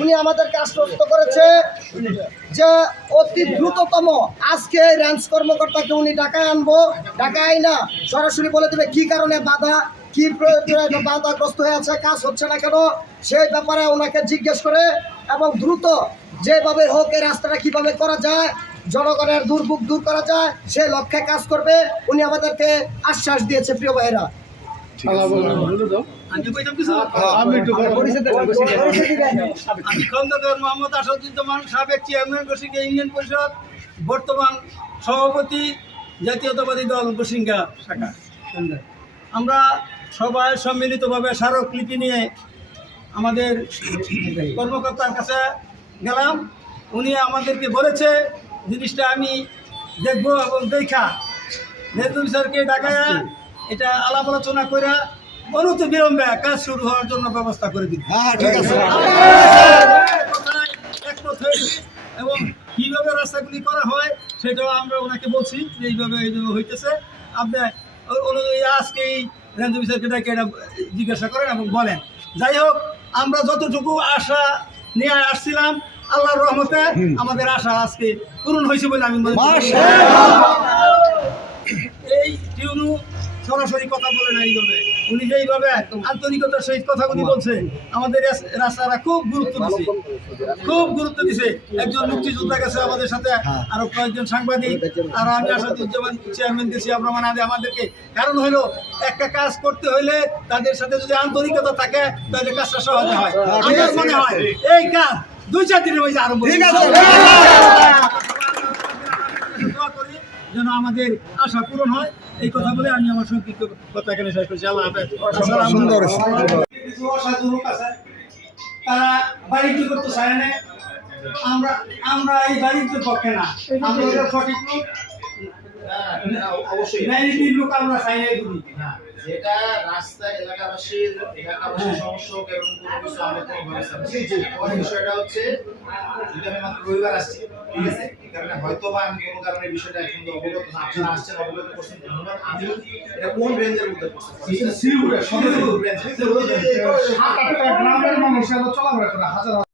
উনি আমাদেরকে আশ্বস্ত করেছে যে অতি দ্রুততম আজকে রেঞ্জ কর্মকর্তাকে উনি ঢাকায় আনব। ঢাকায় আইনা সরাসরি বলে দেবে কি কারণে বাধা, কি প্রয়োজনে বাধাগ্রস্ত হয়ে আছে, কাজ হচ্ছে না কেন? সেই ব্যাপারে ওনাকে জিজ্ঞেস করে এবং দ্রুত যেভাবে হোক এই রাস্তাটা কীভাবে করা যায়, জনগণের দুর্ভোগ দূর করা যায়, সে লক্ষ্যে কাজ করবে। উনি আমাদেরকে আশ্বাস দিয়েছে, প্রিয় ভাইরা খন্দকার মোহাম্মদ আসাদুজ্জামান সাবেক চেয়ারম্যান গোসিঙ্গা ইউনিয়ন পরিষদ বর্তমান সভাপতি জাতীয়তাবাদী দল গোসিঙ্গা শাখা। আমরা সবাই সম্মিলিতভাবে স্মারকলিপি নিয়ে আমাদের কর্মকর্তার কাছে গেলাম। উনি আমাদেরকে বলেছে জিনিসটা আমি দেখব এবং দেখা। নেতুল স্যারকে ডাকায়া এটা আলাপ আলোচনা করে অনতি বিলম্বে কাজ শুরু হওয়ার জন্য ব্যবস্থা করে দিন হ্যাঁ হয়েছি এবং কীভাবে রাস্তাগুলি করা হয় সেটাও আমরা ওনাকে বলছি যে এইভাবে এইভাবে হইতেছে। আপনি অনুযায়ী আজকে এই রেঞ্জ অফিসারকে ডেকে এটা জিজ্ঞাসা করেন এবং বলেন। যাই হোক আমরা যতটুকু আশা নিয়ে আসছিলাম আল্লাহর রহমতে আমাদের আশা আজকে পূরণ হয়েছে বলে আমি মনে এইভাবে উনি যেইভাবে আন্তরিকতার সহিত কথাগুলি বলছে আমাদের রাস- খুব গুরুত্ব দিছে। খুব গুরুত্ব দিছে। একজন মুক্তিযোদ্ধা গেছে আমাদের সাথে আরও কয়েকজন সাংবাদিক আর আমি আসাদুজ্জামান চেয়ারম্যান গেছি আমরা মানে আমাদেরকে। কারণ হলো একটা কাজ করতে হইলে তাদের সাথে যদি আন্তরিকতা থাকে তাহলে কাজটা সহজ হয়। আমার মনে হয়? এই কাজ দুই চার দিনের মধ্যে আরম্ভ ঠিক আছে। যেন আমাদের আশা পূরণ হয় এই কথা বলে আমি আমার সংক্ষিপ্ত কথা এখানে শেষ করছি। আল্লাহ কিছু অসাধু লোক আছে। তারা বাণিজ্য করতে চায় না। আমরা আমরা এই বাণিজ্যের পক্ষে না। আমরা সঠিক লোক। অবশ্যই। লোক আমরা চাই না এগুলি। না যেটা রাস্তা এলাকাবাসীর এলাকাবাসীর সমস্যা হোক এবং কোনো কিছু আমরা নেই। ওই বিষয়টা হচ্ছে যদি আমি মাত্র রবিবার আসছি ঠিক আছে? কারণে হয়তো বা আমি কোনো কারণে এই বিষয়টা এখন অবগত না। আপনারা আসছেন অবগত করছেন ধন্যবাদ। আমি এটা কোন রেঞ্জের মধ্যে করছি? শিলিগুড়ি রেঞ্জ সাত আটটা গ্রামের মানুষ চলাফেরা করে হাজার